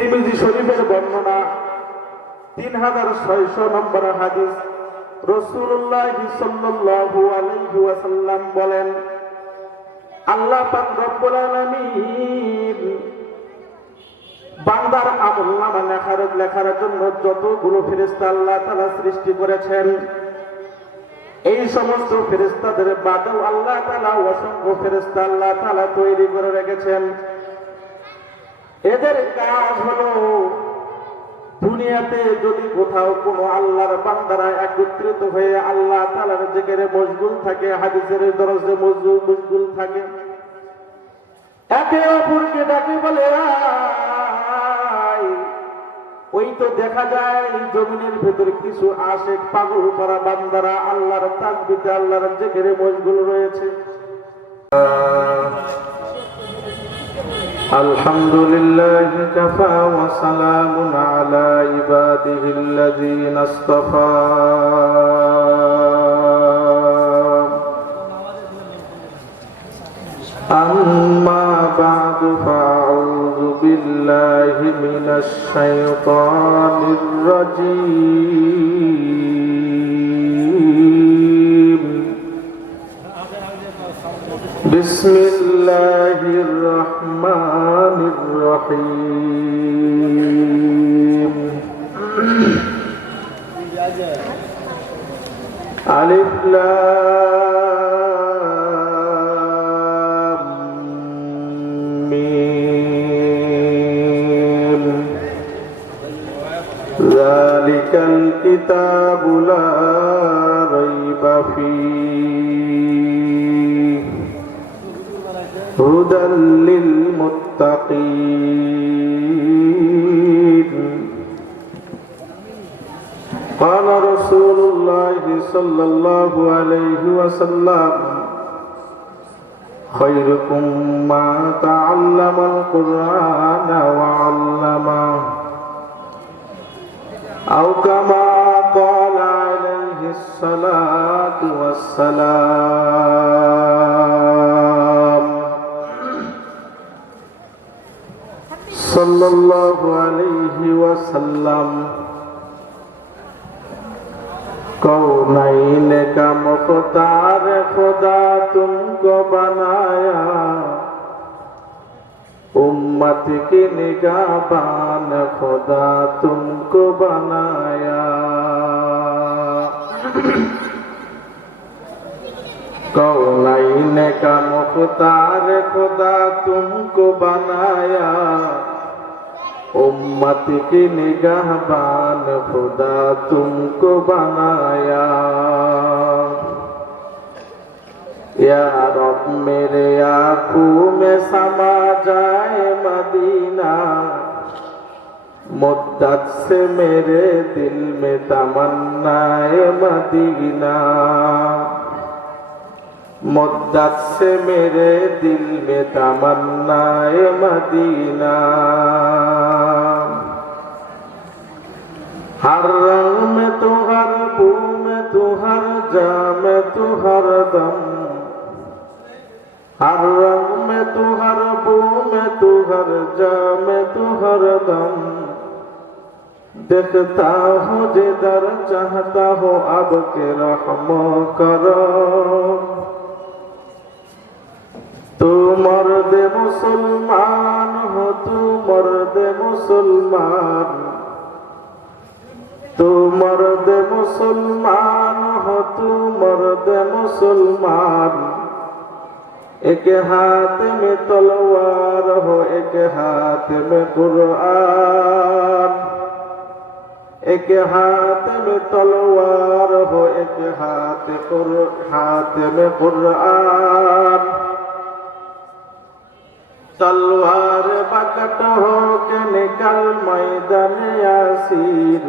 তিরমিজি শরীফের বর্ণনা 3600 নম্বর হাদিস। রাসূলুল্লাহ সাল্লাল্লাহু আলাইহি ওয়াসাল্লাম বলেন, আল্লাহ পাক রব্বুল আলামিন বান্দার আমলনামা লেখার জন্য যতগুলো ফেরেশতা আল্লাহ তাআলা সৃষ্টি করেছেন, এই সমস্ত ফেরেশতাদের বাদেও আল্লাহ তাআলা অসংখ্য ফেরেশতা আল্লাহ তাআলা তৈরি করে রেখেছেন। এদের কাজ হলো দুনিয়াতে যদি কোথাও কোনো আল্লাহর বান্দারা একত্রিত হয়ে আল্লাহ তাআলার জিকিরে মশগুল থাকে, হাদিসের দরজে মশগুল থাকে, একে অপরকে ডাকে বলে ওই তো দেখা যায় জমিনের ভেতরে কিছু আশিক পাগল করা বান্দারা আল্লাহর তাসবিতে আল্লাহর জিকিরে মশগুল রয়েছে। আলহামদুলিল্লাহি কাফা ওয়া সালামুন আলা ইবাদিহিল্লাযীনা ইসতাফা। আম্মা বা'দু ফাআউযু বিল্লাহি মিনাশ শাইতানির রাজীম। বিসমিল্লাহির রহমানির রহিম। আলিফ লাম মিম। যালিকাল কিতাবু লা রাইবা ফীহি হুদাল লিল মুত্তাকিন। قال رسول الله صلى الله عليه وسلم خيركم من تعلم القرآن وعلمه أو كما قال عليه الصلاة والسلام صلى الله عليه وسلم। कौनैन का मुख्तार खुदा तुमको बनाया, उम्मत की निगाहबान खुदा तुमको बनाया। कौनैन का मुख्तार खुदा तुमको बनाया, उम्मत की निगाहबान खुदा तुमको बनाया। या रब मेरे आँखों में समा जाए मदीना, मुद्दत से मेरे दिल में तमन्नाए मदीना। मुद्दत से मेरे दिल में तमन्नाए मदीना। हर रंग में तो हर बू में तो हर जा में तो हर दम, हर रंग में तो हर बू में तो हर जा में तो हर दम। देखता हूँ जिधर चाहता हो अब के रहमो करो। तू मर्द मुसलमान हो, तू मर्द मुसलमान, तू मर्द मुसलमान हो, तू मर्द मुसलमान। एक हाथ में तलवार हो, एक हाथ में कुरान। एक हाथ में तलवार हो, एक हाथ में कुरान। तलवार बकट हो के निकल मैदान यासीर,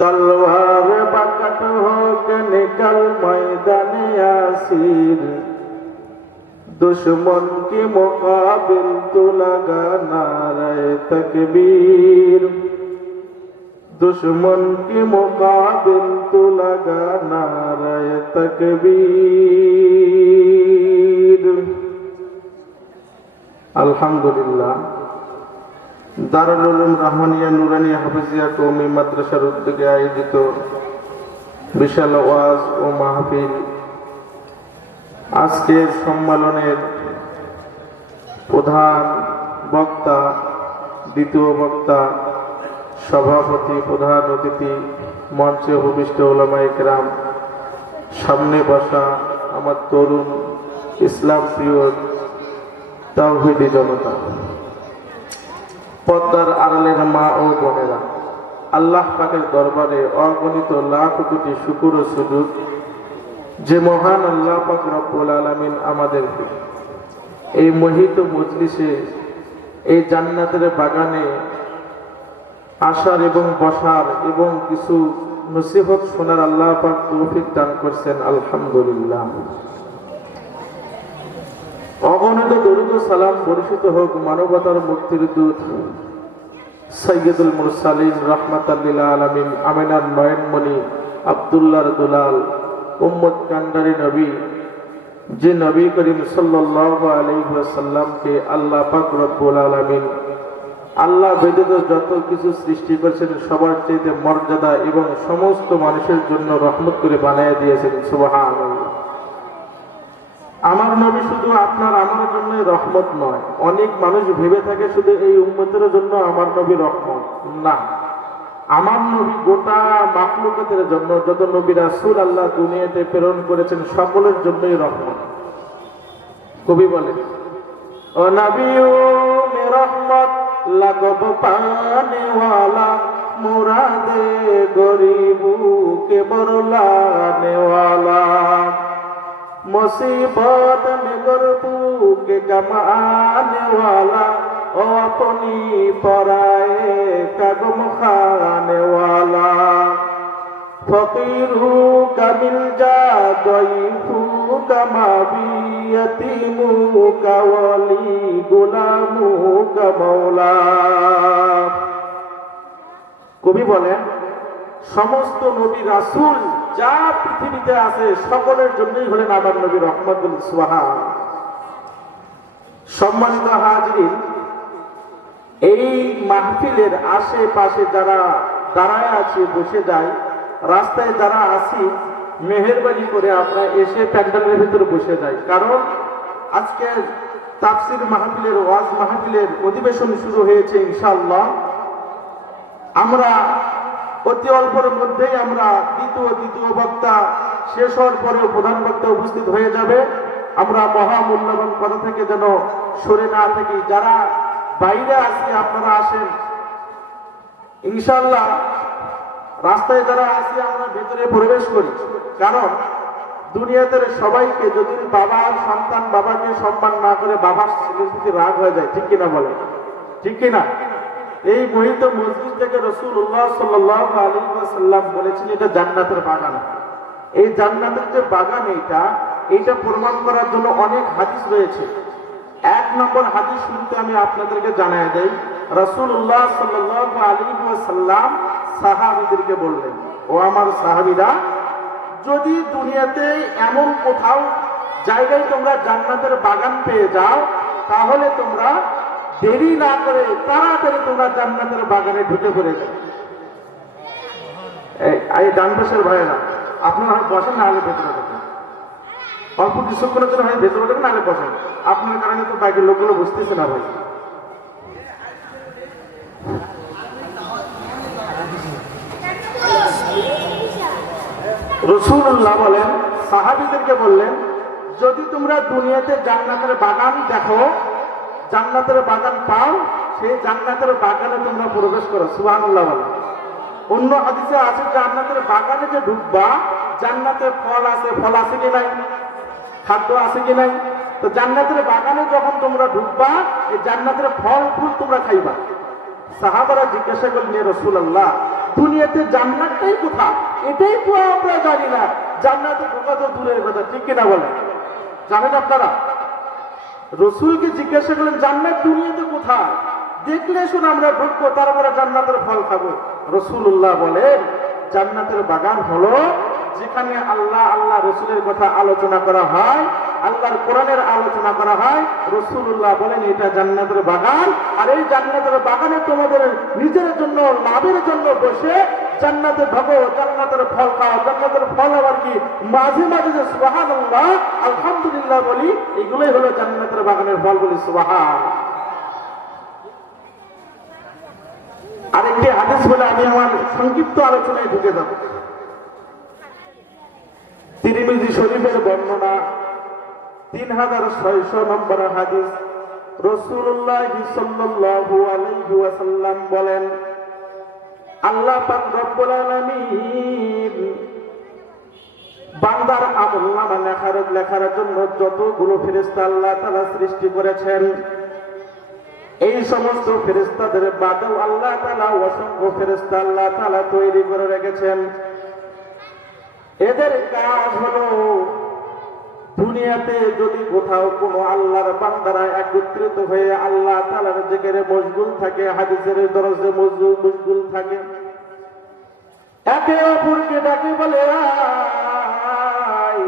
तलवार बकट हो के निकल मैदान यासीर। दुश्मन की मुकाबिल तू लगा नारे तकबीर, दुश्मन की मुकाबिल तू लगा नारे तकबीर। अल्हम्दुलिल्लाह। দারুল উলুম রাহমানিয়া নুরানিয়া হাফিজিয়া কওমি মাদ্রাসার উদ্যোগে আয়োজিত বিশাল ওয়াজ ও মাহফিল, আজকের সম্মেলনের প্রধান বক্তা, দ্বিতীয় বক্তা, সভাপতি, প্রধান অতিথি, মঞ্চে উপবিষ্ট উলামায়ে কেরাম, সামনে বসা আমার তরুণ ইসলাম প্রিয় তাওহীদি জনতা, পর্দার আড়ালের মা ও বোনেরা, আল্লাহ পাকের দরবারে অগণিত লাখ কোটি শুকর ও সুজুদ যে মহান আল্লাহ পাক রব্বুল আলামিন আমাদেরকে এই মোহিত মজলিসে, এই জান্নাতের বাগানে আসার এবং বসার এবং কিছু নসিহত শোনার আল্লাহ পাক তৌফিক দান করছেন। আলহামদুলিল্লাহ। অগণিত দরুদ ও সালাম বর্ষিত হোক মানবতার মুক্তির দূত সাইয়্যিদুল মুরসালিন রাহমাতাল লিল আলামিন, আমিনার নয়নমণি, আব্দুল্লাহর দুলাল, উম্মত কান্ডারি নবী, যে নবী করিম সাল্লাল্লাহু আলাইহি ওয়াসাল্লামকে আল্লাহ পাক রব্বুল আলামিন আল্লাহ ব্যতীত যত কিছু সৃষ্টি করেছেন সবার চাইতে মর্যাদা এবং সমস্ত মানুষের জন্য রহমত করে বানিয়ে দিয়েছেন। সুবহানাল্লাহ। আমার নবী শুধু আপনার আমার জন্যই রহমত নয়। অনেক মানুষ ভেবে থাকে শুধু এই উম্মতের জন্য আমার নবী রহমত, না, আমার নবী গোটা মাখলুকাতের জন্য, যত নবী রাসূল আল্লাহ দুনিয়াতে প্রেরণ করেছেন সকলের জন্যই রহমত। কবি বলেন, ও নবিয়্যু মে রহমত লাগব পানে ওয়ালা, মুরাদে গরিবু কে বরলানে ওয়ালা, मुसीबत में गुरबू के कमाने वाला, ओ अपनी पराए का गुम खाने वाला, फकीरू का मिल जा ज़ईफू का मावी, यतीमू का वली, गुलामू का मौला। কবি বলেন, সমস্ত নবী রাসূল যা পৃথিবীতে আছে সকলের জন্যই হলেন আমার নবী রহমতুল সুবহান। সম্মানিত হাজিরিন, এই মাহফিলের আশেপাশে যারা দাঁড়ায় আছে, বসে যায়, রাস্তায় যারা আছি, মেহেরবানি করে আপনারা এসে প্যান্ডেলের ভিতরে বসে যায়, কারণ আজকে তাফসীর মাহফিলের, ওয়াজ মাহফিলের অধিবেশন শুরু হয়েছে। ইনশাআল্লাহ আমরা অতি অল্পের মধ্যেই আমরা দ্বিতীয় বক্তা শেষ হওয়ার পরে প্রধান বক্তা উপস্থিত হয়ে যাবে। আমরা মহামূল্যবান কথা থেকে যেন সরে না থাকি। যারা বাইরে আছি আপনারা আসেন, ইনশাআল্লাহ রাস্তায় যারা আছি আমরা ভেতরে প্রবেশ করি, কারণ দুনিয়াতে সবাইকে যদি বাবার সন্তান বাবাকে সম্মান না করে বাবার ছেলের প্রতি রাগ হয়ে যায়, ঠিক কিনা বলে, ঠিক কিনা? এই মোহিত মসজিদ থেকে রাসূলুল্লাহ সাল্লাল্লাহু আলাইহি ওয়াসাল্লাম বলেছেন এটা জান্নাতের বাগান। এই জান্নাতের যে বাগান এইটা প্রমাণ করার জন্য অনেক হাদিস রয়েছে। এক নম্বর হাদিস শুনতে আমি আপনাদেরকে জানাই দেই, রাসূলুল্লাহ সাল্লাল্লাহু আলাইহি ওয়াসাল্লাম সাহাবীদেরকে বললেন, ও আমার সাহাবীরা, যদি দুনিয়াতে এমন কোথাও জায়গায় তোমরা জান্নাতের বাগান পেয়ে যাও, তাহলে তোমরা দেরি না করে তাড়াতাড়ি তোমরা জান্নাতের বাগানে ঢুকে পড়ে যাও। এই ডান পাশের ভাইয়েরা, আপনারা হয় বসেন, না হলে ভেতরে ঢুকেন, অল্প কিছুক্ষণের জন্য হয় ভেতরে ঢুকেন, না হলে বসেন। আপনার কারণে তো বাইরের লোকগুলো বুঝতেছে না ভাই। রাসূলুল্লাহ বলেন, সাহাবীদেরকে বললেন, যদি তোমরা দুনিয়াতে জান্নাতের বাগান দেখো, জান্নাতের বাগান পাও, সেই জান্নাতের বাগানে তোমরা প্রবেশ করো। সুবহানাল্লাহ বলেন। অন্য হাদিসে আছে জান্নাতের বাগানে যে ঢুকবা, জান্নাতের ফল আছে কি নাই, খাদ্য আছে কি নাই, তো জান্নাতের বাগানে যখন তোমরা ঢুকবা, এই জান্নাতের ফল ফুল তোমরা খাইবা। সাহাবারা জিজ্ঞাসা করলেন, ইয়া রাসূলুল্লাহ, দুনিয়াতে জান্নাতটাই কোথা? এটাই তো আমরা জানি না, জান্নাতে ঢোকা তো দূরের কথা, ঠিক কিনা বলেন? জানেন আপনারা? রসুলকে জিজ্ঞাসা করলেন, জান্নাত দুনিয়াতে কোথায়? দেখলে শুনে আমরা ঢুকবো, তারপরে জান্নাতের ফল খাবো। রাসূলুল্লাহ বলেন, জান্নাতের বাগান হলো যেখানে আল্লাহ রসুলের কথা আলোচনা করা হয়, আল্লাহর কোরআনের আলোচনা করা হয়, রাসূলুল্লাহ বলেন এটা জান্নাতের বাগান, আর এই জান্নাতের বাগানে তোমাদের নিজের জন্য লাভের জন্য বসে জান্নাতে ঢোকো, জান্নাতের ফল খাও। জান্নাতের ফল আবার কি? মাঝে মাঝে যে সুবহানাল্লাহ আলহামদুলিল্লাহ বলি, এগুলোই হলো জান্নাতের বাগানের ফল। বলি সুবহান। আরেকটি হাদিস বলে আমি আমার সংক্ষিপ্ত আলোচনায় ঢুকে যাব। তিরমিজি শরীফের বর্ণনা 3600 নম্বর হাদিস। রাসূলুল্লাহ সাল্লাল্লাহু আলাইহি ওয়াসাল্লাম বলেন, আল্লাহ পাক রব্বুল আলামিন বান্দার আমলনামা লেখার জন্য যতগুলো ফেরেশতা আল্লাহ তাআলা সৃষ্টি করেছেন, এই সমস্ত ফেরেশতাদের বাদেও আল্লাহ তাআলা অসংখ্য ফেরেশতা আল্লাহ তাআলা তৈরি করে রেখেছেন। এদের কাজ হলো দুনিয়াতে যদি কোথাও কোনো আল্লাহর বান্দারা একত্রিত হয়ে আল্লাহ তাআলার জিকিরে মশগুল থাকে, হাদিসের দরজে মশগুল থাকে, একে অপরকে ডাকে বলে আয়,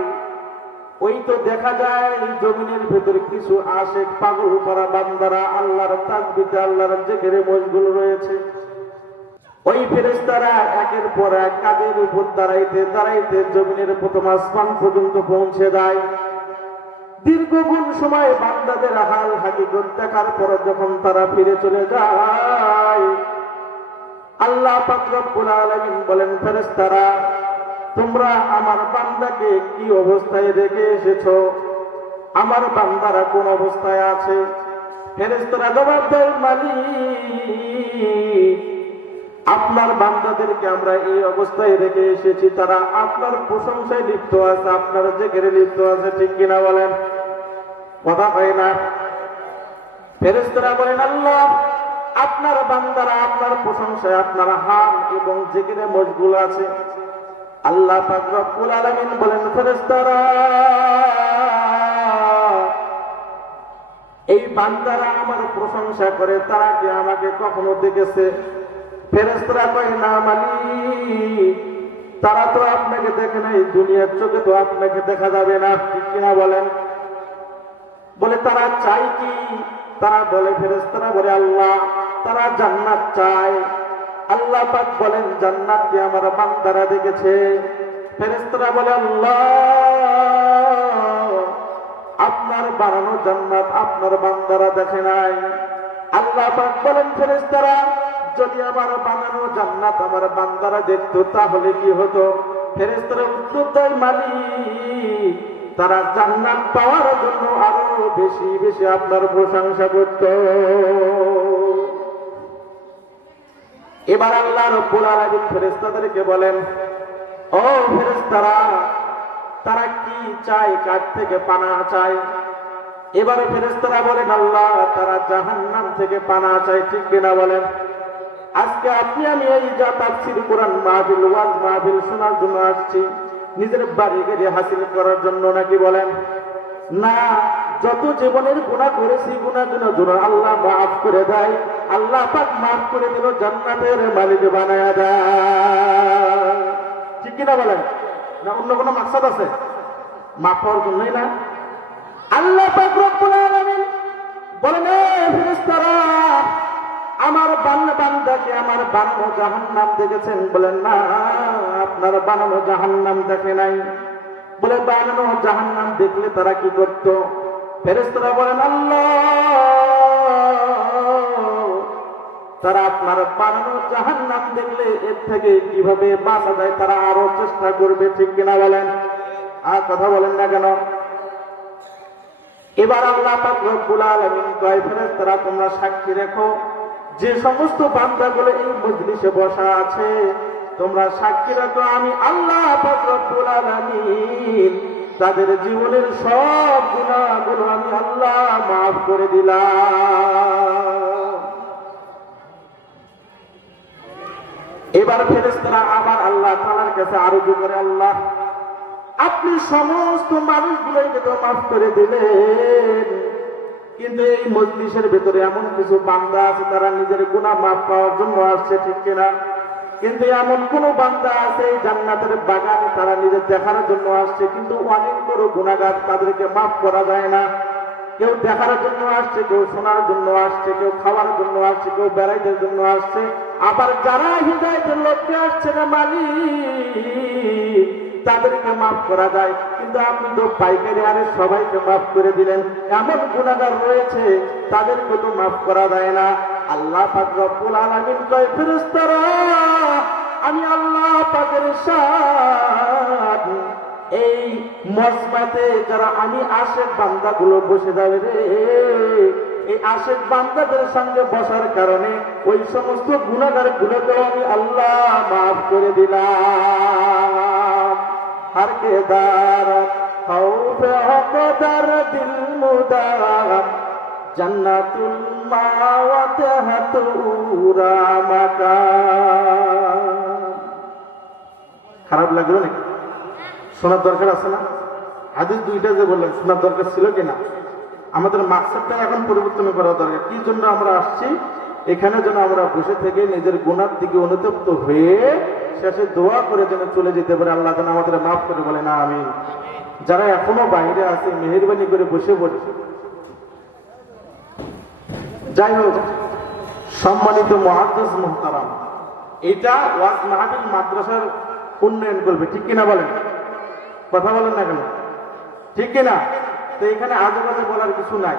ওই তো দেখা যায় জমিনের ভেতরে কিছু আশিক পাগল করা বান্দারা আল্লাহর তাসবিহে আল্লাহর জিকিরে মশগুল রয়েছে। ওই ফেরেশতারা একের পর এক কাদের উপর দাঁড়াইতে দাঁড়াইতে জমিনের প্রথম আসমান পর্যন্ত পৌঁছে যায়। দীর্ঘক্ষণ সময় বান্দাদের হাল হাকিকত দেখার পর যখন তারা ফিরে চলে যায়, আল্লাহ পাক রব্বুল আলামিন বলেন, ফেরেশতারা তোমরা আমার বান্দাকে কি অবস্থায় রেখে এসেছো? আমার বান্দারা কোন অবস্থায় আছে? ফেরেশতারা জবাব দেয়, মালিক আপনার বান্দাদেরকে আমরা এই অবস্থায় রেখে এসেছি, তারা আপনার প্রশংসায় লিপ্ত আছে, আপনার জিকিরে লিপ্ত আছে। ঠিক কিনা বলেন? কথা হয় না? ফেরেশতারা বলেন, আল্লাহ আপনার বান্দারা আপনার প্রশংসায় আপনার হাম এবং জিকিরে মশগুল আছে। আল্লাহ পাক রব্বুল আলামিন বলেন, ফেরেশতারা এই বান্দারা আমার প্রশংসা করে, তারা কি আমাকে কখনো দেখেছে? ফেরেশতারা কয়, না মালিক, তারা তো আপনাকে দেখে নাই, দুনিয়ার চোখে তো আপনাকে দেখা যাবে না। ঠিক কিনা বলেন? বলে তারা চাই কি? তারা বলে, ফেরেশতারা বলে, আল্লাহ তারা জান্নাত চায়। আল্লাহ পাক বলেন, জান্নাত কি আমার বান্দারা দেখেছে? ফেরেশতারা বলে, আল্লাহ আপনার বানানো জান্নাত আপনার বান্দারা দেখে নাই। আল্লাহ পাক বলেন, ফেরেশতারা যদি আমার বানানো জান্নাত আমার বান্দারা দেখতো তাহলে কি হতো? ফেরেশতারা উত্তর দেয়, মালিক তারা জান্নাত পাওয়ার জন্য আরো বেশি বেশি আপনার প্রশংসা করত। এবার আল্লাহ রব্বুল আলামিন ফেরেশতাদেরকে বলেন, ও ফেরেশতারা তারা কি চায়? কার থেকে পানাহ চায়? এবারে ফেরেশতারা বলেন, আল্লাহ তারা জাহান্নাম থেকে পানাহ চায়। ঠিক কিনা বলেন? আজকে আপনি আমি এই যা তাফসীর কোরআন মাহফিল ওয়াজ মাহফিল শোনার জন্য আসছি, নিজের বাড়ি গাড়ি হাসিল করার জন্য নাকি? বলেন না। যত জীবনের গুনাহ করেছি গুনাহগুলো জন্য আল্লাহ মাফ করে দেয়। আল্লাহ পাক মাফ করে দিল, জান্নাতের মালিক বানায়া দেয়। ঠিক কিনা বলেন? না অন্য কোনো মাকসাদ আছে? মাফ হওয়ার জন্যই না? আল্লাহ পাক রব্বুল আলামিন বলেন, এ ফেরেশতারা আমার বান্দাকে আমার বানানো জাহান্নাম দেখেছেন? বলেন না, আপনার বানানো জাহান্নাম দেখে নাই। বলে বানানো জাহান্নাম দেখলে তারা কি করত? ফেরেশতারা বলেন, আল্লাহ তারা আপনার বানানো জাহান্নাম দেখলে এর থেকে কিভাবে বাঁচা যায় তারা আরো চেষ্টা করবে। ঠিক কিনা বলেন? আর কথা বলেন না কেন? এবার আল্লাহ পাক রব্বুল আলামিন কয়, ফেরেশতারা তোমরা সাক্ষী রেখো, যে সমস্ত বান্দাগুলো এই মজলিসে বসা আছে তোমরা সাক্ষী রাখো, আমি আল্লাহ পাক রব্বুল আলামিন তাদের জীবনের সব গুনাহগুলো আমি আল্লাহ মাফ করে দিলাম। এবার ফেরেশতারা আবার আল্লাহ তাআলার কাছে আরজি করে, আল্লাহ আপনি সমস্ত মানুষগুলোকে তো মাফ করে দিলেন, কিন্তু এই মজলিসের ভেতরে এমন কিছু বান্দা আছে তারা নিজের গুনাহ মাফ পাওয়ার জন্য আসছে। ঠিক কিনা? কিন্তু এমন কোন বান্দা আছে এই জান্নাতের বাগানে তারা নিজে দেখার জন্য আসছে, কিন্তু অনেক বড় গুনাহগার, তাদেরকে মাফ করা যায় না। কেউ দেখার জন্য আসছে, কেউ শোনার জন্য আসছে, কেউ খাওয়ার জন্য আসছে, কেউ বেড়াইতে জন্য আসছে। আবার যারা হিদায়াতের লক্ষ্যে আসছে না মালিক, তাদেরকে মাফ করা যায়, কিন্তু আপনি তো পাইকারি আরে সবাইকে মাফ করে দিলেন। এমন গুনাহগার রয়েছে তাদেরকে তো মাফ করা যায় না। আল্লাহ পাক রব্বুল আলামিন কয়, ফেরেশতারা আমি আল্লাহ পাকের শান এই মজমাতে যারা আমি আশেক বান্দাগুলো বসে যাবে রে, এই আশেক বান্দাদের সঙ্গে বসার কারণে ওই সমস্ত গুনাহগার গুলোকে আমি আল্লাহ মাফ করে দিলাম। हर के दार खौफ हकदार दिल मुदार जन्नतुल मावत हतूरा मकान। খারাপ লাগলো নাকি? শোনার দরকার আছে না? হাদিস দুইটা যে বললেন শোনার দরকার ছিল কিনা? আমাদের মাকসাদটা এখন পরিবর্তন করা দরকার। কি জন্য আমরা আসছি? এখানে যেন আমরা বসে থেকে নিজের গুনার দিকে অনুতপ্ত হয়ে শেষে দোয়া করে যেন চলে যেতে পারে। আল্লাহ যেন আমাদের মাফ করে বলে না আমিন। যারা এখনো বাইরে আছে মেহেরবানি করে বসে পড়ে। যাই হোক, সম্মানিত মুহাদ্দিস মুহতারাম, এটা ওয়াজ মাহফিল মাদ্রাসার উন্নয়ন করবে, ঠিক কিনা বলেন? কথা বলেন না কেন? ঠিক কিনা? তো এখানে আজেবাজে বলার কিছু নাই।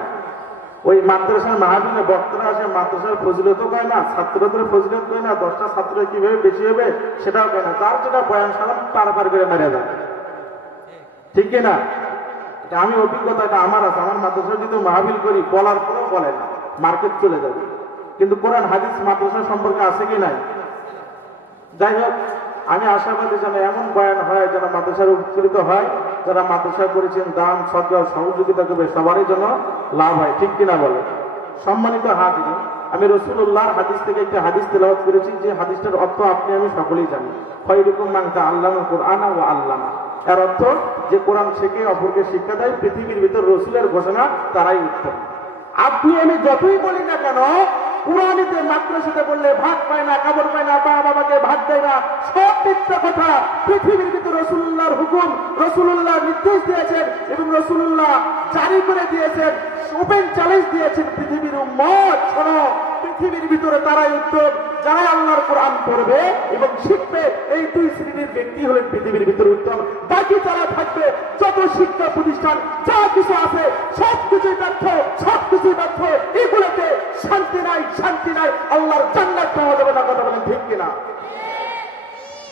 ওই মাদ্রাসার মাহফিলে বক্তারা আসে, মাদ্রাসার ফজিলত কয় না, ছাত্রদের ফজিলত কয় না, 10টা ছাত্র কিভাবে বেশি হবে সেটাও কয় না। তার যেটা বয়ান সালাম পার করে মেরে যায়, ঠিক কিনা? আমি অভিজ্ঞতাটা আমার আছে। আমার মাদ্রাসা যদি মাহফিল করি বলার পরেও বলে না, মার্কেট চলে যাবে। কিন্তু কোরআন হাদিস মাদ্রাসা সম্পর্কে আছে কি নাই? যাই হোক, আমি আশাবাদী যেন এমন বয়ান হয় যেন মাদ্রাসার উপকৃত হয়, যারা মাদ্রাসা করেছেন দান সদকা সহযোগিতা করবে সবারই জন্য লাভ হয়, ঠিক কিনা বলে? সম্মানিত হাজিরিন, আমি রাসূলুল্লাহর হাদিস থেকে একটা হাদিস তেলাওয়াত করেছি, যে হাদিসটার অর্থ আপনি আমি সকলেই জানি। খায়রুকুম মান তাআল্লামাল কুরআনা ওয়া আল্লামা। এর অর্থ যে কোরআন শিখে অপরকে শিক্ষা দেয়, পৃথিবীর ভিতর রাসূলের ঘোষণা তারাই উত্তম। আপনি আমি যতই বলি না কেন, কুরআনেতে মাদ্রাসাতে বললে ভাত পায় না, কাপড় পায় না, মা বাবাকে ভাত দেয় না, সব মিথ্যা কথা। পৃথিবীর ভিতরে রাসূলুল্লাহর হুকুম, রাসূলুল্লাহ নির্দেশ দিয়েছেন এবং রাসূলুল্লাহ জারি করে দিয়েছেন, ওপেন চ্যালেঞ্জ দিয়েছেন পৃথিবীর উম্মত, শোনো, পৃথিবীর ভিতরে তারাই উত্তম যারা আল্লাহর কোরআন পড়বে এবং শিখবে। এই দুই শ্রেণীর ব্যক্তি হলেন পৃথিবীর ভিতরে উত্তম। বাকি যারা থাকবে, যত শিক্ষা প্রতিষ্ঠান যা কিছু আছে সব কিছুই ব্যর্থ, সব কিছুই ব্যর্থ। এগুলোতে শান্তি নাই, শান্তি নাই, আল্লাহর জান্নাত পাওয়া যাবে না। কথা বলেন ঠিক কিনা?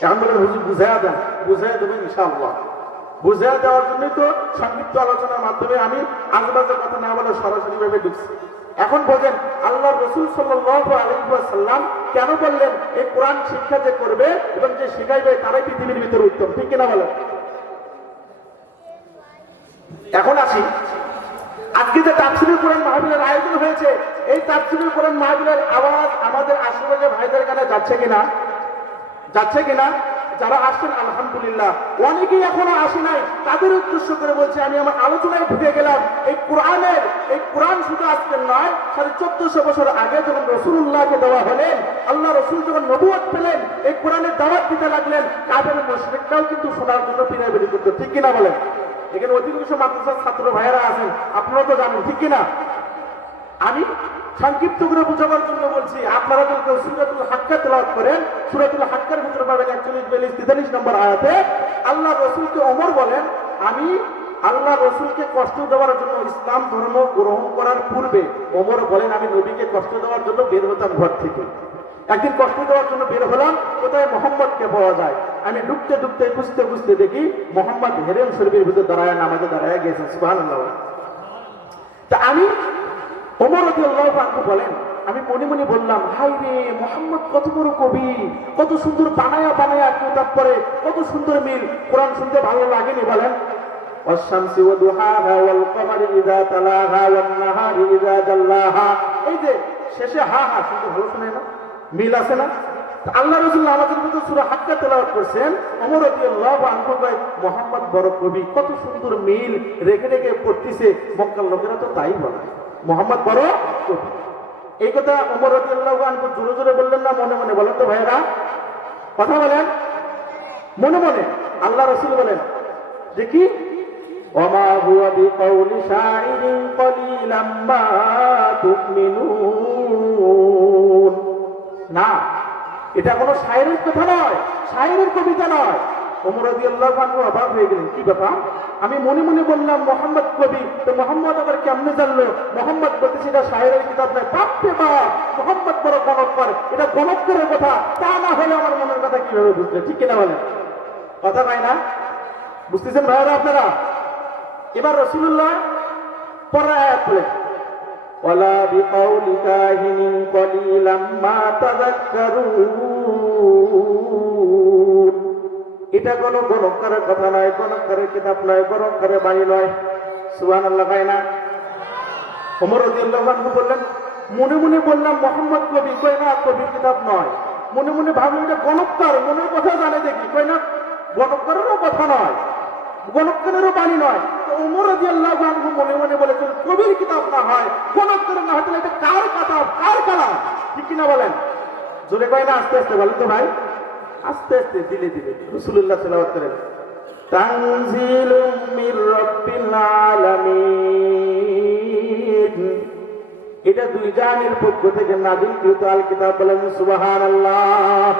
এখন বলেন হুজুর বুঝাইয়া দেন। বুঝাইয়া দেবেন ইনশাআল্লাহ। বুঝাইয়া দেওয়ার জন্যই তো সংক্ষিপ্ত আলোচনার মাধ্যমে আমি আজেবাজে কথা না বলে সরাসরি ভাবে ঢুকছি। এখন বলেন আল্লাহ রাসূল সাল্লাল্লাহু আলাইহি ওয়াসাল্লাম কেন বললেন এই কোরআন শিক্ষা যে করবে এবং যে শিখাইবে তারাই পৃথিবীর ভিতরে উত্তম, ঠিক কিনা বলেন? এখন আসি, আজকে যে তাফসীরুল কোরআন মাহফিলের আয়োজন হয়েছে, এই তাফসীরুল কোরআন মাহফিলের আওয়াজ আমাদের আশেপাশে ভাইদের কানে যাচ্ছে কিনা? যাচ্ছে কিনা? যারা আসছেন আলহামদুলিল্লাহ, অনেকেই এখনো আসে নাই, তাদের উদ্দেশ্য করে বলছে, আমি আমার আলোচনায় ঢুকে গেলাম। এই কোরআন শুধু আজকের নয়, 1450 বছর আগে যখন রাসূলুল্লাহকে দেওয়া হলেন, আল্লাহ রাসূল যখন নবুয়ত পেলেন, এই কোরআনের দাওয়াত দিতে লাগলেন, কাফের মুশরিকরাও কিন্তু শোনার জন্য পিরাপিরি করতো, ঠিক কিনা বলেন? এখানে অধিকাংশ মাদ্রাসার ছাত্র ভাইয়েরা আছেন, আপনারা তো জানেন, ঠিক কিনা? আমি সংক্ষিপ্ত করে বোঝাবার জন্য বলছি, আপনারা যদি কেউ সূরাতুল হাক্কা তেলাওয়াত করেন, সূরাতুল হাক্কার ভিতরে পাবেন 41, 42, 43 নম্বর আয়াতে আল্লাহ রাসূলকে ওমর বলেন, আমি আল্লাহ রাসূলকে কষ্ট দেওয়ার জন্য ইসলাম ধর্ম গ্রহণ করার পূর্বে ওমর বলেন, আমি নবীকে কষ্ট দেওয়ার জন্য বের হতাম ঘর থেকে। একদিন কষ্ট দেওয়ার জন্য বের হলাম, কোথায় মুহাম্মদকে পাওয়া যায়। আমি ঢুকতে ঢুকতে খুঁজতে খুঁজতে দেখি মুহাম্মদ হেরেম শরীফের ভিতরে দাঁড়ায় নামাজে দাঁড়ায় গিয়েছেন, সুবহানাল্লাহ। তা আমি ওমর রাদিয়াল্লাহু আনহু বলেন, আমি মনে মনে বললাম, হাই রে, মুহাম্মদ কত বড় কবি, কত সুন্দর বানায়া বানায়া কিতাব পড়ে, কত সুন্দর মিল। কোরআন শুনতে ভালো লাগেনি বলেন? ওয়াশ-শামসি ওয়া দুহাহা ওয়াল কমারি ইযা তালাহা ওয়ান নাহারি ইযা জাল্লাহা। এই যে শেষে হা হা শুনতে ভালো শোনে না? মিল আছে না? আল্লাহ রাসূল আমাদের ভিতরে সূরা হাক্কা তেলাওয়াত করছেন, ওমর রাদিয়াল্লাহু আনহু কয়, মুহাম্মদ বড় কবি, কত সুন্দর মিল রেখে রেখে পড়তেছে। মক্কার লোকেরা তো তাই বলে, মুহাম্মদ বড় কবি। এই কথা ওমর রাদিয়াল্লাহু আনহু জোরে জোরে বললেন না মনে মনে? বলেন তো ভাইরা। কথা বলেন মনে মনে। আল্লাহ রাসূল বলেন যে কি, ওমা হুয়া বিকাউলি শাইরিন কলিলাম মা তুমিনুন। না, এটা কোনো শায়েরের কথা নয়, শায়েরের কবিতা নয়। ওমর রাদিয়াল্লাহু আনহু অবাক হয়ে গেলেন, কি ব্যাপার? আমি মনে মনে বললাম মোহাম্মদ কবি, তো মোহাম্মদ আবার কেমনে জানলো? মোহাম্মদ বলতেছে এটা শায়েরের কিতাব নয়। বাপরে বাপ, মোহাম্মদ বড় গণকর, এটা গণকরের কথা। তা না হলে আমার মনের কথা কিভাবে বুঝলে? ঠিক কিনা বলেন? কথা পায় না, বুঝতেছেন ভাইরা আপনারা? এবার রাসূলুল্লাহ পরের আয়াত বলেন, ওয়ালা বিকাউলি কাহিনিন কলিলাম মা তাযাক্কারুন। এটা কোনো গণকরের কথা নয়, গণকরের কিতাব নয়, গণকরের বাণী নয়। সুবহানাল্লাহ ভাই না? ওমর রাদিয়াল্লাহু আনহু বললেন, মনে মনে বললাম মোহাম্মদ কবি, কই না কবির কিতাব নয়। মনে মনে ভাবলাম এটা গণকর, মনের কথা জানে দেখি, কই না গণকরেরও কথা নয়, গণকরেরও বাণী নয়। তো ওমর রাদিয়াল্লাহু আনহু মনে মনে বলেছেন, কবির কিতাব না হয়, গণকরের না হয়, তাহলে এটা কার কিতাব, কার কালাম? ঠিক কিনা বলেন? জোরে কয় না আস্তে আস্তে বলেন তো ভাই? আস্তে আস্তে ধীরে ধীরে রাসূলুল্লাহ তেলাওয়াত করেন, তানজিলুম মির রাব্বিল আলামিন। এটা দুই জাহানের পক্ষ থেকে নাযিলকৃত আল কিতাব। বলেন সুবহানাল্লাহ।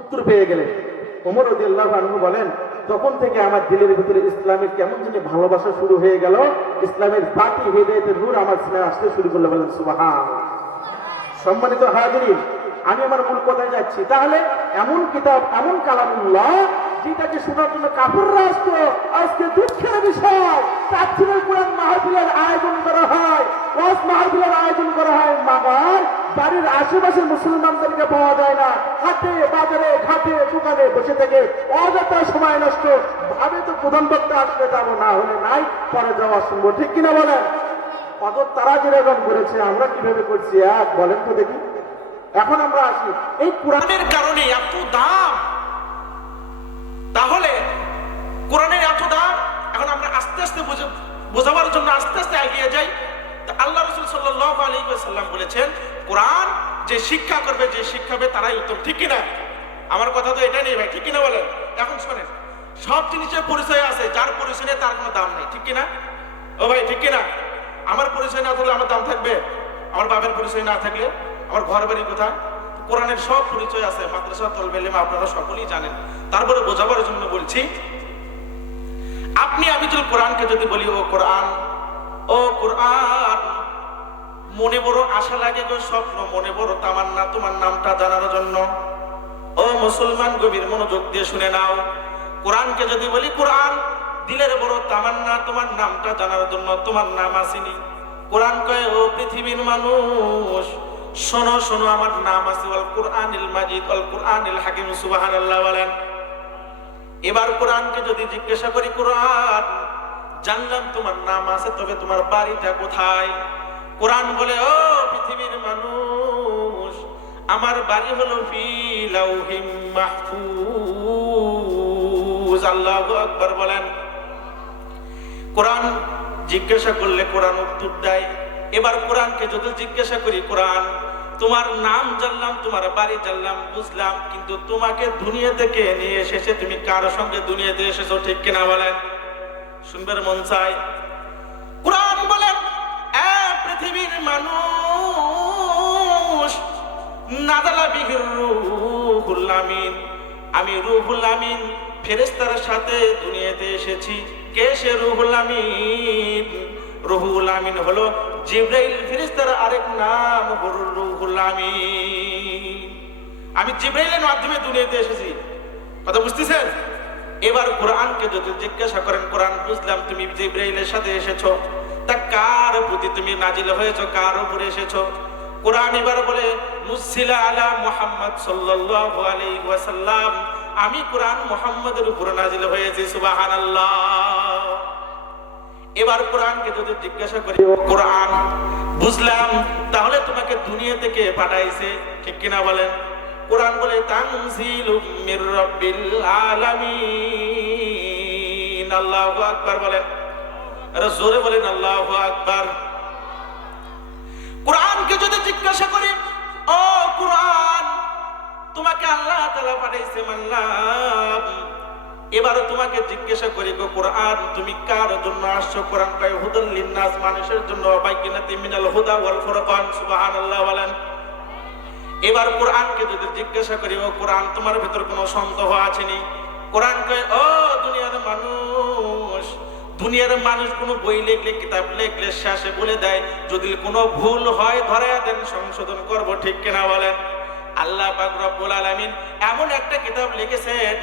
উত্তর পেয়ে গেলেন। ওমর রাদিয়াল্লাহু আনহু বলেন, তখন থেকে আমার দিলের ভিতরে ইসলামের কেমন যেন ভালোবাসা শুরু হয়ে গেল, ইসলামের বাতি হিদায়াতের নূর আমার সিনায় আসতে শুরু করলো। বলেন সুবহানাল্লাহ। সম্মানিত হাজিরিন, আমি আমার মূল কথায় যাচ্ছি। তাহলে এমন কিতাব, এমন কালামুল্লাহ যেটাকে শোনার জন্য কাফেররা আসতো, আজকে দুঃখের বিষয় তাফসীরুল কোরআন মাহফিলের আয়োজন করা হয়, ওয়াজ মাহফিলের আয়োজন করা হয়, মাগার বাড়ির আশেপাশের মুসলমানদেরকে পাওয়া যায় না। হাটে বাজারে ঘাটে দোকানে বসে থেকে অযথা সময় নষ্ট। ভাবে তো প্রধান বক্তা আসলে যাবো, না হলে নাই, পরে যাওয়া শুনবো। ঠিক কিনা বলেন? কত তারা যেরকম করেছে, আমরা কিভাবে করছি এক বলেন তো দেখি। এখন আমরা আসি, এই কোরআনের কারণে এত দাম, তাহলে কোরআনের এত দাম, এখন আমরা আস্তে আস্তে বোঝাবার জন্য আস্তে আস্তে এগিয়ে যাই। আল্লাহ রাসূল সাল্লাল্লাহু আলাইহি ওয়াসাল্লাম বলেছেন, কোরআন যে শিক্ষা করবে, যে শিক্ষাবে তারাই উত্তম। ঠিক কিনা? আমার কথা তো এটা নেই ভাই, ঠিক কিনা বলেন? এখন শোনেন, সব জিনিসের পরিচয় আছে, যার পরিচয় নেই তার কোনো দাম নেই। ঠিক কিনা ও ভাই? ঠিক কিনা? আমার পরিচয় না থাকলে আমার দাম থাকবে? আমার বাবার পরিচয় না থাকলে আমার ঘর বাড়ি কোথায়? কোরআনের সব পরিচয় আছে, মাদ্রাসা তলবে ইলম আপনারা সকলেই জানেন। তারপরে বোঝাবার জন্য বলছি, আপনি আমি যদি কোরআনকে যদি বলি, ও কোরআন, ও কোরআন, মনে বড় আশা লাগে গো, স্বপ্ন মনে বড় তামান্না তোমার নামটা জানার জন্য। ও মুসলমান, গভীর মনোযোগ দিয়ে শুনে নাও। কোরআনকে যদি বলি, কোরআন, দিলের বড় তামান্না তোমার নামটা জানার জন্য, তোমার নাম আসেনি। কোরআন কয়, ও পৃথিবীর মানুষ, শোনো শোনো, আমার নাম আছে, আল কুরআনিল মাজিদ, আল কুরআনিল হাকিম। সুবহানাল্লাহ বলেন। এবার কোরআনকে যদি জিজ্ঞাসা করি, কোরআন, জানলাম তোমার নাম আছে, তবে তোমার বাড়িটা কোথায়? কোরআন বলে, ও পৃথিবীর মানুষ, আমার বাড়ি হলো ফি লাউহিম মাহফুজ। আল্লাহু আকবার বলেন। কোরআন জিজ্ঞাসা করলে কোরআন উত্তর দেয়। এবার কোরআনকে যদি জিজ্ঞাসা করি, কোরআন, তোমার নাম জানলাম, তোমার বাড়ি জানলাম, বুঝলাম, কিন্তু তোমাকে দুনিয়া থেকে নিয়ে এসেছে, তুমি কার সঙ্গে দুনিয়াতে এসেছো? ঠিক কিনা বলেন? শুনবার মন চাই। কোরআন বলেন, পৃথিবীর মানুষ, নাযালা বিহির রূহুল আমিন, আমি রূহুল আমিন ফেরেশতার সাথে দুনিয়াতে এসেছি। কে সে রূহুল আমিন? রূহুল আমিন হলো জিবরাইল ফেরেশতার আরেক নাম হলো রূহুল আমিন। আমি জিবরাইলের মাধ্যমে দুনিয়াতে এসেছি। কথা বুঝতেছেন? এবার কোরআনকে যদি জিজ্ঞাসা করেন, কোরআন, বুঝলাম তুমি জিবরাইলের সাথে এসেছো, তা কার প্রতি তুমি নাজিল হয়েছো, কার উপরে এসেছো? কোরআন এবার বলে, নুজ্জিলা আলা মুহাম্মদ সাল্লাল্লাহু আলাইহি ওয়াসাল্লাম, আমি কোরআন মুহাম্মাদের উপরে নাজিল হয়েছি। সুবহানাল্লাহ। এবার কোরআনকে যদি জিজ্ঞাসা করি, ও কোরআন, বুঝলাম, তাহলে তোমাকে দুনিয়া থেকে পাঠাইছে। ঠিক কিনা বলেন? কোরআন বলে, তানজিলুম মির রাব্বিল আলামিন। আল্লাহু আকবার বলেন। আরে জোরে বলেন আল্লাহু আকবার। কোরআনকে যদি জিজ্ঞাসা করি, ও কোরআন, তোমাকে আল্লাহ তাআলা পাঠাইছে মানলাম। এবারে তোমাকে জিজ্ঞাসা করি গো কোরআন তুমি কার জন্য আসছো? কোরআন কয় হুদাল লিন্নাস, মানুষের জন্য, বাইয়িনাতি মিনাল হুদা ওয়াল ফুরকান। সুবহানাল্লাহ বলেন। এবার কোরআনকে যদি জিজ্ঞাসা করি ও কোরআন তোমার ভিতর কোনো সন্দেহ আছে নি? কোরআন কয় ও দুনিয়ার মানুষ, দুনিয়ার মানুষ কোনো বই লিখলে কিতাব লিখলে শেষে বলে দেয় যদি কোনো ভুল হয় ধরায়া দেন, সংশোধন করব, ঠিক কিনা বলেন? আল্লাহ পাক রব্বুল আলামিন এমন একটা কিতাব লিখেছেন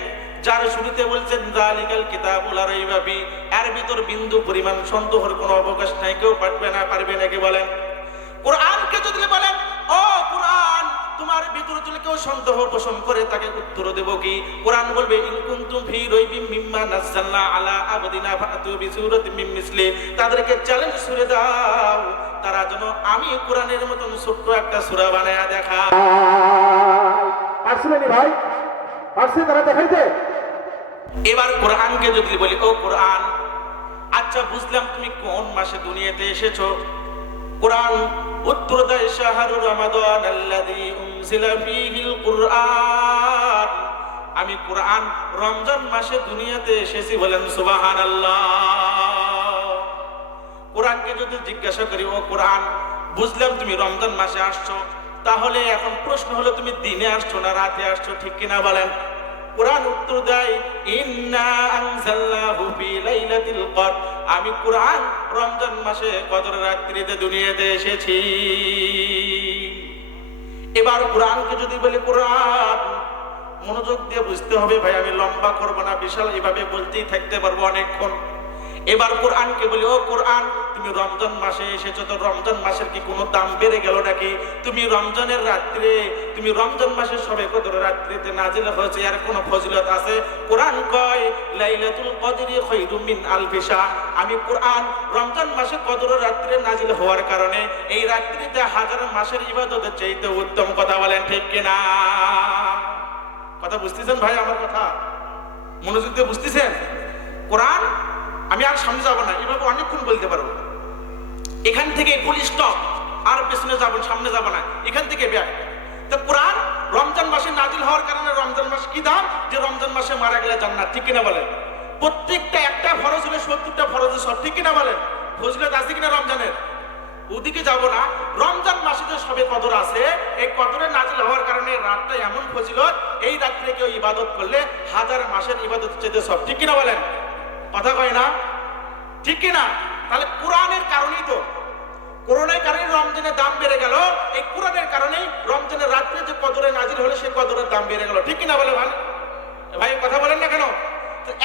যার শুরুতে বলছেন যালিকাল কিতাবুল লা রাইবা ফি, এর ভিতর বিন্দু পরিমাণ সন্দেহের কোনো অবকাশ নাই, কেউ পারবে নাকি বলেন? কোরআনকে যদি বলেন ও কোরআন তোমার ভিতরে যদি কেউ সন্দেহ পোষণ করে তাকে উত্তর দেব কি? কোরআন বলবে ইন কুনতুম ফি রাইবিম মিম্মা নাযালনা আলা আবদিনা ফাতু বিসূরাতিন মিন মিসলি, তাদেরকে চ্যালেঞ্জ ছুড়ে দাও তারা যেন আমি কোরআনের মতন ছোট্ট একটা সূরা বানায়া দেখায়। পারছিলেন ভাই, পারছে তারা দেখাইতে। এবার কোরআনকে যদি বলি ও কোরআন আচ্ছা বুঝলাম তুমি কোন মাসে দুনিয়াতে এসেছো? কোরআন উত্তর দেয় শাহরুর রমাদান আল্লাযী উনজিলা ফীহিল কুরআন, আমি কোরআন রমজান মাসে দুনিয়াতে এসেছি, বলেন সুবহানাল্লাহ। কোরআনকে যদি জিজ্ঞাসা করি ও কোরআন বুঝলাম তুমি রমজান মাসে আসছো, তাহলে এখন প্রশ্ন হলো তুমি দিনে আসছো না রাতে আসছো, ঠিক কিনা বলেন? কোরআন উত্তর দেয় ইন্না আনজালনাহু ফি লাইলাতিল কদর, আমি কোরআন রমজান মাসে কদর রাত্রিতে দুনিয়াতে এসেছি। এবার কোরআনকে যদি বলি কোরআন মনোযোগ দিয়ে বুঝতে হবে ভাই, আমি লম্বা করব না, বিশাল এভাবে বলতেই থাকতে পারবো অনেকক্ষণ। এবার কোরআনকে বলি ও কোরআন তুমি রমজান মাসে এসেছো, তো রমজান মাসের কি কোনো দাম বেড়ে গেল নাকি? তুমি রমজানের রাত্রে, তুমি রমজান মাসের সবে কদর রাত্রিতে নাজিল হয়েছে, এর কোনো ফজিলত আছে? কোরআন কয় লাইলাতুল কদরি খায়রুম মিন আলফি শাহর, আমি কোরআন রমজান মাসে কদর রাত্রে নাজিল হওয়ার কারণে এই রাত্রিতে হাজার মাসের ইবাদতের চাইতে উত্তম। কথা বলেন ঠিক কিনা? কথা বুঝতেছেন ভাই আমার কথা? মনোযোগ দিয়ে বুঝতেছেন? কোরআন আমি আর সামনে যাব না, এভাবে অনেকক্ষণ বলতে পারবো। এখান থেকে ফুল স্টপ, আর পেছনে যাব সামনে যাব না, এখান থেকে ব্যাক। তো কোরআন রমজান মাসে নাজিল হওয়ার কারণে রমজান মাস কি দাম? যে রমজান মাসে মারা গেলে জান্নাত, ঠিক কিনা বলেন? প্রত্যেকটা একটা ফরজ হলে 70টা ফরজের সব, ঠিক কিনা বলেন? ফজিলত আছে কিনা রমজানের? ওদিকে যাব না। রমজান মাসে যে সবে কদর আছে, এই কদরে নাজিল হওয়ার কারণে রাতটা এমন ফজিলত, এই রাত্রে কেউ ইবাদত করলে হাজার মাসের ইবাদত চেয়ে সব, ঠিক কিনা বলেন? কথা কয় না, ঠিক কিনা? তাহলে কোরআনের কারণেই তো, কোরআনের কারণে রমজানের দাম বেড়ে গেল। এই কোরআনের কারণেই রমজানের রাত্রে যে কদরে নাজিল হলো সে কদরের দাম বেড়ে গেল, ঠিক কিনা বলে ভাই? ভাই কথা বলেন না কেন?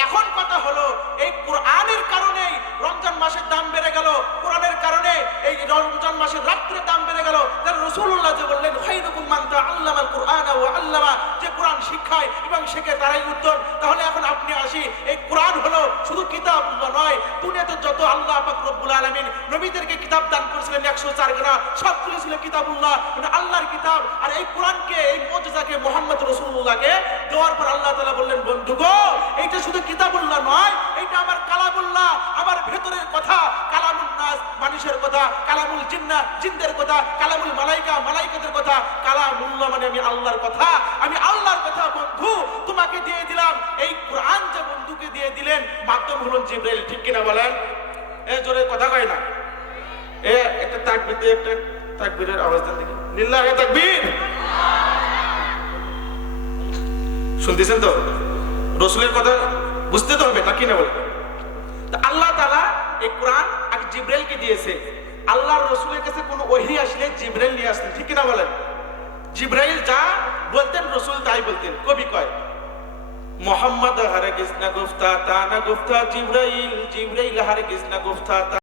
এখন কথা হলো এই কোরআনের কারণেই রমজান মাসের দাম বেড়ে গেল, কোরআনের কারণে এই রমজান মাসের রাত্রের দাম বেড়ে গেল। তাহলে রাসূলুল্লাহ যে বললেন খায়রুকুম মান তাআল্লামাল কুরআনা ওয়া আল্লামা, যে কোরআন শিখায় এবং শেখে তারাই উত্তম। তাহলে এখন আপনি আসি, এই কোরআন হলো শুধু কিতাবুল্লাহ নয়, দুনিয়াতে যত আল্লাহ পাক রব্বুল আলামিন নবীদেরকে কিতাব দান করেছিলেন 104 খানা, সবগুলো ছিল কিতাবুল্লাহ, মানে আল্লাহর কিতাব। আর এই কোরআনকে, এই মুজিজাকে মুহাম্মদ রাসূলুল্লাহকে দেওয়ার পর আল্লাহ তাআলা বললেন বন্ধু গো এইটা শুধু কিতাবুল্লাহ নয়, এটা আমার কালামুল্লাহ, আমার ভেতরের কথা, কালামুন নাস মানুষের কথা, কালামুল জিন্না জিনদের কথা, কালামুল মালাইকা মালাইকাদের কথা, কালামুল্লাহ মানে আমি আল্লাহর কথা, আমি আল্লাহর কথা বন্ধু তোমাকে দিয়ে দিলাম। এই কোরআন যে বন্ধুকে দিয়ে দিলেন মাধ্যম হলো জিবরাইল, ঠিক কিনা বলেন? এ জোরে কথা কয় না, এ একটা তাকবীর দিয়ে একটা তাকবীরের আওয়াজ দেন দেখি, লিল্লাহি তাকবীর। শুনতেছেন তো? রাসূলের কথা বুঝতে তো হবে, তা কিনা বলেন? আল্লাহ তাআলা এই কোরআন আগে জিবরাইলকে দিয়েছে। আল্লাহর রাসূলের কাছে কোনো ওহী আসলে জিবরাইল নিয়ে আসতেন, ঠিক কিনা বলেন? জিবরাইল যা বলতেন রাসূল তাই বলতেন। কবি কয় মোহাম্মদ হারগিজ না গুফতা তা না গুফতা জিবরাইল, জিবরাইল হারগিজ না গুফতা।